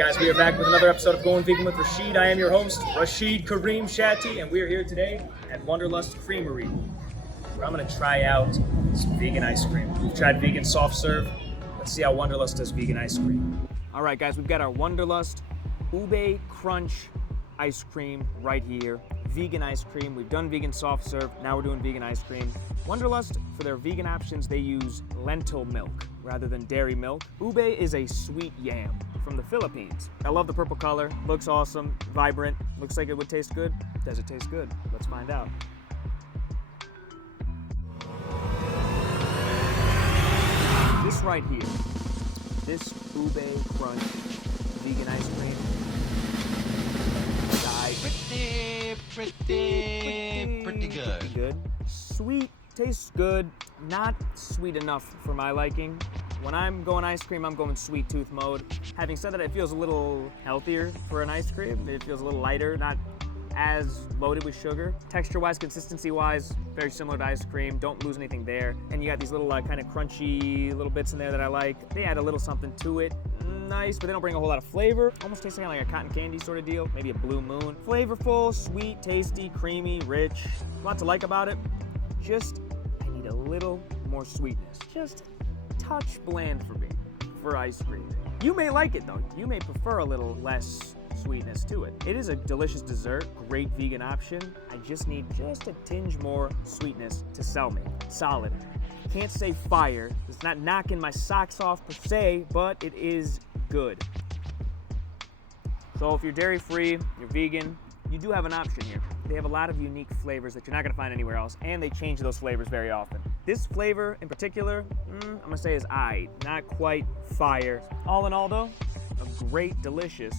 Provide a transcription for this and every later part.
guys, we are back with another episode of Going Vegan with Rachid. I am your host, Rachid Kareem Shatti, and we are here today at Wanderlust Creamery, where I'm going to try out some vegan ice cream. We've tried vegan soft serve. Let's see how Wanderlust does vegan ice cream. All right, guys, we've got our Wanderlust Uba Crunch ice cream right here. Vegan ice cream. We've done vegan soft serve. Now we're doing vegan ice cream. Wanderlust, for their vegan options, they use lentil milk rather than dairy milk. Ube is a sweet yam from the Philippines. I love the purple color. Looks awesome, vibrant. Looks like it would taste good. Does it taste good? Let's find out. This right here, this Uba Crunch vegan ice cream. Pretty good. Sweet, tastes good, not sweet enough for my liking. When I'm going ice cream, I'm going sweet tooth mode. Having said that, it feels a little healthier for an ice cream. It feels a little lighter, not as loaded with sugar. Texture-wise, consistency-wise, very similar to ice cream. Don't lose anything there. And you got these little kind of crunchy little bits in there that I like. They add a little something to it. Nice, but they don't bring a whole lot of flavor. Almost tastes like a cotton candy sort of deal, maybe a Blue Moon. Flavorful, sweet, tasty, creamy, rich. A lot to like about it. Just, I need a little more sweetness. Just a touch bland for me, for ice cream. You may like it though. You may prefer a little less sweetness to it. It is a delicious dessert, great vegan option. I just need just a tinge more sweetness to sell me. Solid. Can't say fire. It's not knocking my socks off per se, but it is good. So if you're dairy-free, you're vegan, you do have an option here. They have a lot of unique flavors that you're not gonna find anywhere else, and they change those flavors very often. This flavor in particular, I'm gonna say is aight, not quite fire. All in all though, a great, delicious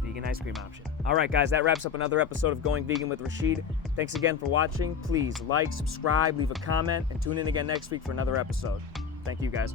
vegan ice cream option. All right, guys, that wraps up another episode of Going Vegan with Rachid. Thanks again for watching. Please like, subscribe, leave a comment, and tune in again next week for another episode. Thank you, guys.